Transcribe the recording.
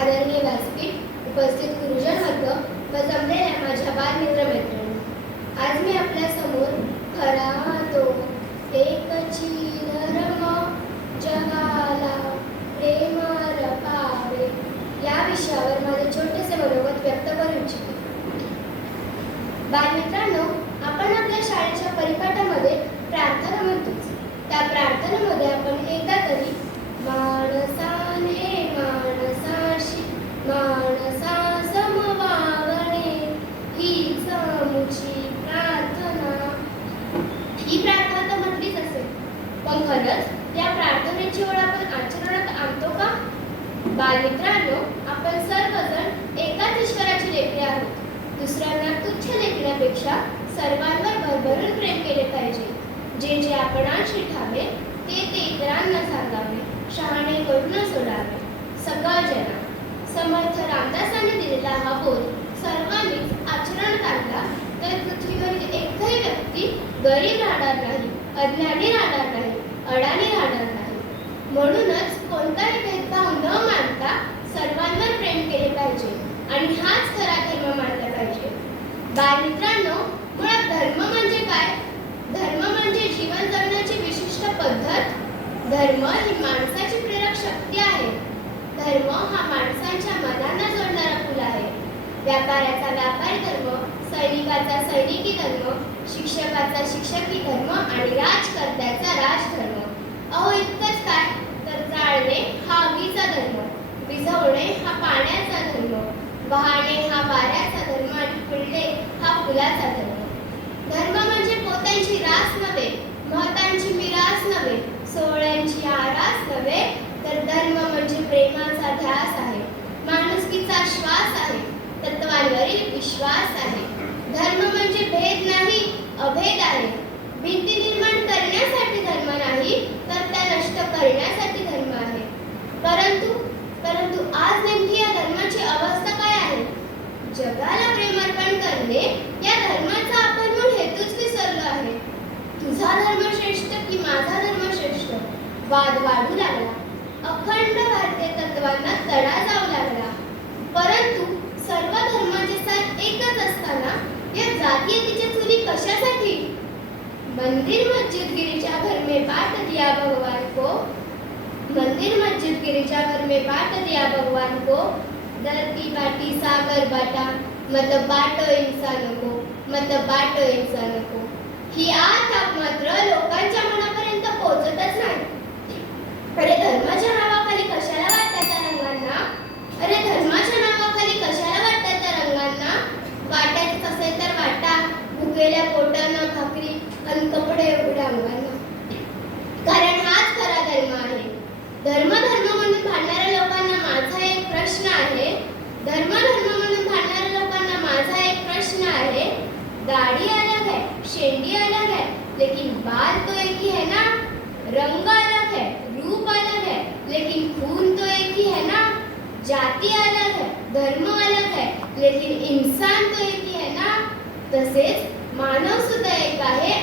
आदरणीय व्यासपीठ उपस्थित गुरुजन वर्ग व जमलेल्या माझ्या बालमित्र मैत्रिणी आज मी आपल्यासमोर खरा तो एक धर्म जगाला प्रेम रपावे या विषयावर माझे छोटेसे मनोगत व्यक्त करू इच्छिते. बालमित्रांनो आपण आपल्या शाळेच्या परिपाठामध्ये प्रार्थना म्हणतोच. त्या प्रार्थनेमध्ये आपण एकदा तरी मुची प्रार्थना. ही प्रार्थना तर म्हटलीच असेल. पण खरंच या प्रार्थनेची ओढ आपण आचरणात आणतो का? बालमित्रांनो आपण सर्वजण एकाच ईश्वराची लेकरे आहोत. दुसऱ्यांना तुच्छ लेखण्यापेक्षा सर्वांवर भरभरून प्रेम केले पाहिजे. जे जे आपणाशी ठावे ते ते इतरांना सांगावे शहाणे करून सोडावे. सकाळ जना समर्थ रामदासांनी दिलेला हा बोध सर्वांनीच आचरणात आणला तर पृथ्वीवरील एकही व्यक्ती गरीब राहणार नाही अज्ञानी राहणार नाही अडाणी राहणार नाही. म्हणूनच कोणताही भेदभाव न मानता सर्वांवर प्रेम केले पाहिजे आणि हाच खरा धर्म मानला पाहिजे. बालमित्रांनो मुळात धर्म म्हणजे काय? धर्म म्हणजे जीवन जगण्याची विशिष्ट पद्धत. धर्म ही माणसाची प्रेरक शक्ती आहे. धर्म हा माणसांच्या मनांना जोडणारा पूल आहे. व्यापाऱ्याचा व्यापारी धर्म सैनिकाचा सैनिकी धर्म शिक्षकाचा शिक्षकी धर्म आणि राजकर्त्याचा राजधर्म. अहो इतकंच काय? तर जाळणे हा अग्नीचा धर्म विझवणे हा पाण्याचा धर्म वाहणे हा वाऱ्याचा धर्म आणि फुलणे हा फुलाचा धर्म. धर्म म्हणजे पोत्यांची रास नव्हे महतांची मिरास नव्हे सोहळ्यांची आरास नव्हे तर धर्म म्हणजे प्रेमाचा ध्यास आहे माणुसकीचा श्वास आहे तत्वांवरील विश्वास आहे धर्म म्हणजे भेद नाही अभेद आहे भिंती निर्माण करण्यासाठी धर्म नाही तर त्या नष्ट करण्यासाठी धर्म आहे परंतु परंतु आज नेमकी या धर्माची अवस्था काय आहे जगाला प्रेमार्पण करणे या धर्माचा आपण मूळ हेतूच विसरलो आहे तुझा धर्म श्रेष्ठ की माझा धर्म श्रेष्ठ वाद वाढू लागला. अखंड भारतीय तत्वांना तडा जाऊ लागला. परंतु सर्व धर्माचे साथ एकच असताना या जातीयतेच्या चुली कशासाठी? मंदिर मस्जिद गिरीच्या घर में बाट दिया भगवान को. मंदिर मस्जिद गिरिजा घर में बाट दिया भगवान को. धरती बाटी सागर बाटा मत बाटो इंसान को मत बाटो इंसान को ही आज आप मात्र धर्म धर्म म्हणून लोकांना माझा एक प्रश्न आहे. धर्म धर्म म्हणून लोकांना माझा एक प्रश्न आहे. अलग है शेंडी अलग है लेकिन बाल तो एक ही है ना? रंग अलग है रूप अलग है लेकिन खून तो एक ही है ना? जाति अलग है धर्म अलग है लेकिन इंसान तो एक ही है ना? तसेच मानव सुद्धा एक आहे.